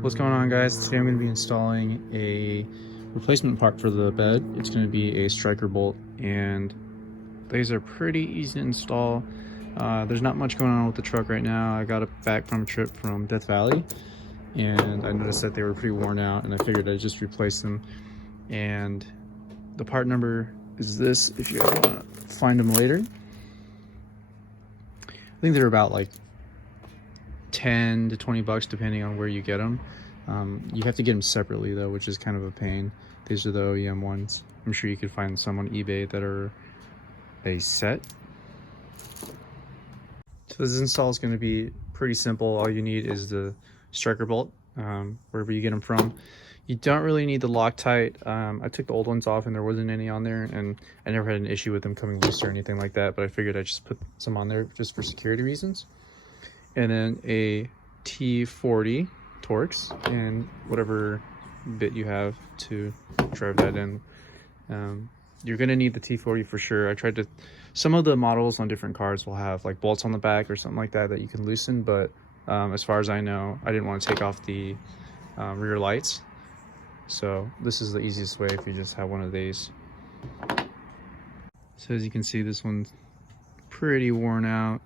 What's going on, guys? Today I'm going to be installing a replacement part for the bed. It's going to be a striker bolt, and these are pretty easy to install. There's not much going on with the truck right now. I got it back from a trip from Death Valley, and I noticed that they were pretty worn out, and I figured I'd just replace them. And the part number is this, if you guys want to find them later. I think they're about like 10 to 20 bucks depending on where you get them. You have to get them separately though, which is kind of a pain. These are the OEM ones. I'm sure you could find some on eBay that are a set. So this install is going to be pretty simple. All you need is the striker bolt, wherever you get them from. You don't really need the Loctite. I took the old ones off and there wasn't any on there, and I never had an issue with them coming loose or anything like that, but I figured I'd just put some on there just for security reasons. And then a T40 Torx and whatever bit you have to drive that in. You're gonna need the T40 for sure. Some of the models on different cars will have like bolts on the back or something like that you can loosen, but as far as I know, I didn't want to take off the rear lights. So this is the easiest way if you just have one of these. So as you can see, this one's pretty worn out.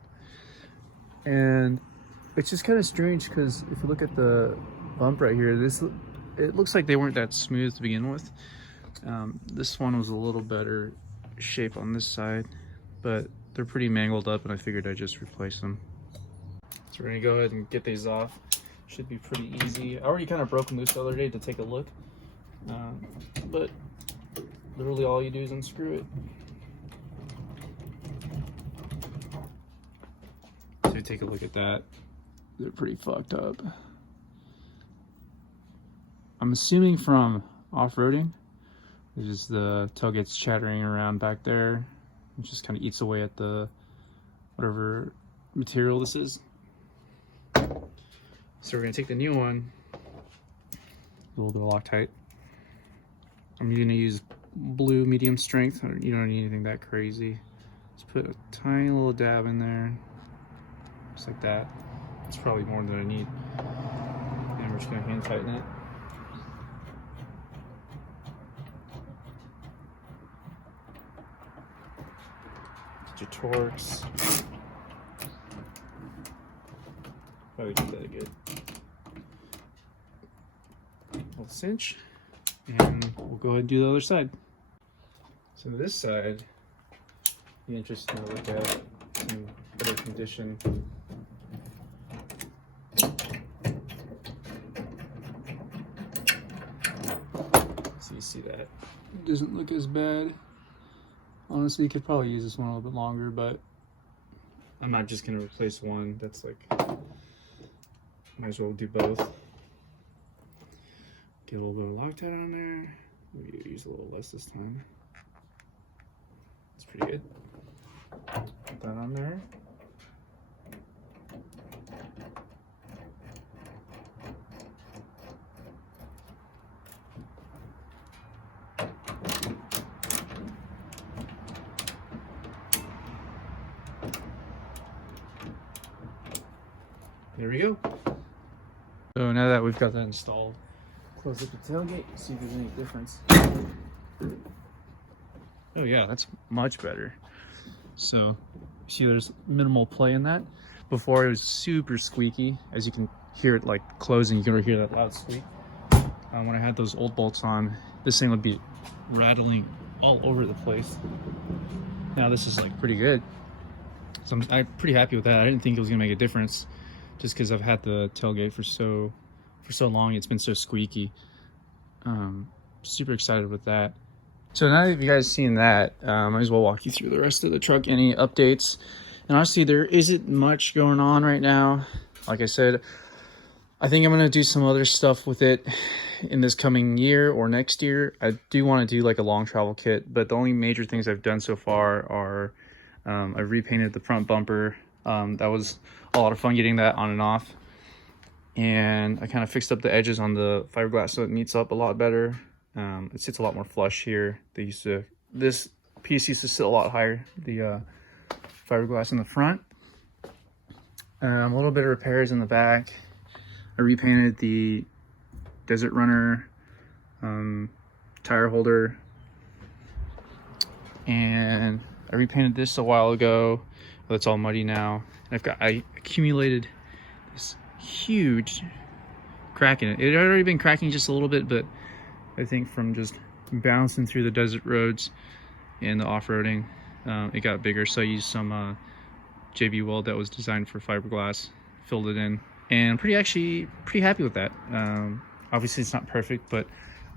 And it's just kind of strange because if you look at the bump right here, it looks like they weren't that smooth to begin with. This one was a little better shape on this side, but they're pretty mangled up, and I figured I'd just replace them. So we're gonna go ahead and get these off. Should be pretty easy. I already kind of broke them loose the other day to take a look, but literally all you do is unscrew it. So take a look at that. They're pretty fucked up. I'm assuming from off-roading. There's just the tailgate's chattering around back there. It just kind of eats away at the whatever material this is. So we're gonna take the new one, a little bit of Loctite. I'm gonna use blue medium strength. You don't need anything that crazy. Just put a tiny little dab in there. Just like that. It's probably more than I need. And we're just gonna hand tighten it. Get your Torx. Probably get that a good little cinch. And we'll go ahead and do the other side. So this side, be interesting to look at in better condition. So you see that it doesn't look as bad. Honestly, you could probably use this one a little bit longer, but I'm not just gonna replace one. That's like, might as well do both. Get a little bit of Loctite on there. Maybe use a little less this time. It's pretty good. Put that on there. There we go. So now that we've got that installed, close up the tailgate, see if there's any difference. Oh yeah, that's much better. So see, there's minimal play in that. Before it was super squeaky. As you can hear it like closing, you can hear that loud squeak. When I had those old bolts on, this thing would be rattling all over the place. Now this is like pretty good. So I'm pretty happy with that. I didn't think it was gonna make a difference, just because I've had the tailgate for so long. It's been so squeaky. Super excited with that. So now that you guys seen that, I might as well walk you through the rest of the truck, any updates. And honestly, there isn't much going on right now. Like I said, I think I'm gonna do some other stuff with it in this coming year or next year. I do want to do like a long travel kit, but the only major things I've done so far are I repainted the front bumper. That was a lot of fun getting that on and off. And I kind of fixed up the edges on the fiberglass so it meets up a lot better. It sits a lot more flush here. This piece used to sit a lot higher, the fiberglass in the front. A little bit of repairs in the back. I repainted the Desert Runner tire holder, and I repainted this a while ago. Well, it's all muddy now. I accumulated this huge crack in it. It had already been cracking just a little bit, but I think from just bouncing through the desert roads and the off-roading, it got bigger. So I used some JB weld that was designed for fiberglass, filled it in, and I'm pretty happy with that. Obviously it's not perfect, but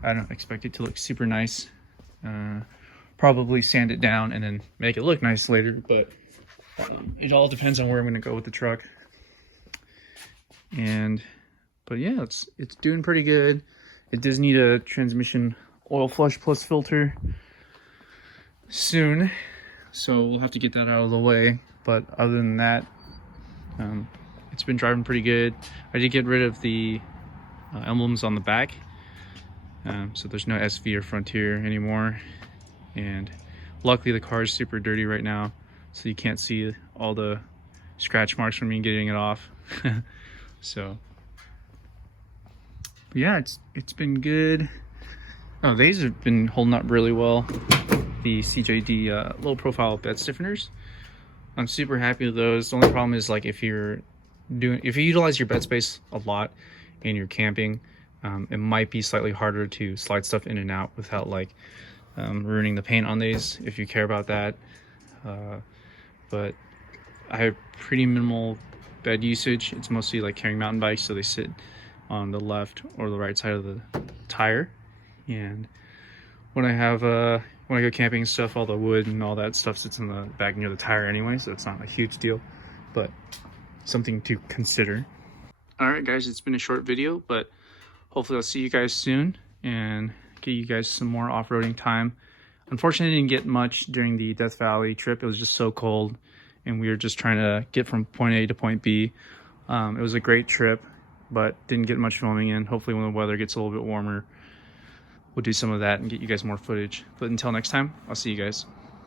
I don't expect it to look super nice. Probably sand it down and then make it look nice later, but it all depends on where I'm going to go with the truck. But yeah, it's doing pretty good. It does need a transmission oil flush plus filter soon, so we'll have to get that out of the way. But other than that, it's been driving pretty good. I did get rid of the emblems on the back, so there's no SV or Frontier anymore. And luckily the car is super dirty right now, so you can't see all the scratch marks from me getting it off. So but yeah, it's been good. Oh, these have been holding up really well. The CJD low profile bed stiffeners, I'm super happy with those. The only problem is, like, if you utilize your bed space a lot and you're camping, it might be slightly harder to slide stuff in and out without like ruining the paint on these, if you care about that. But I have pretty minimal bed usage. It's mostly like carrying mountain bikes, so they sit on the left or the right side of the tire. And when I go camping and stuff, all the wood and all that stuff sits in the back near the tire anyway, so it's not a huge deal, but something to consider. All right, guys, it's been a short video, but hopefully I'll see you guys soon and get you guys some more off-roading time. Unfortunately, I didn't get much during the Death Valley trip. It was just so cold, and we were just trying to get from point A to point B. It was a great trip, but didn't get much filming in. Hopefully when the weather gets a little bit warmer, we'll do some of that and get you guys more footage. But until next time, I'll see you guys.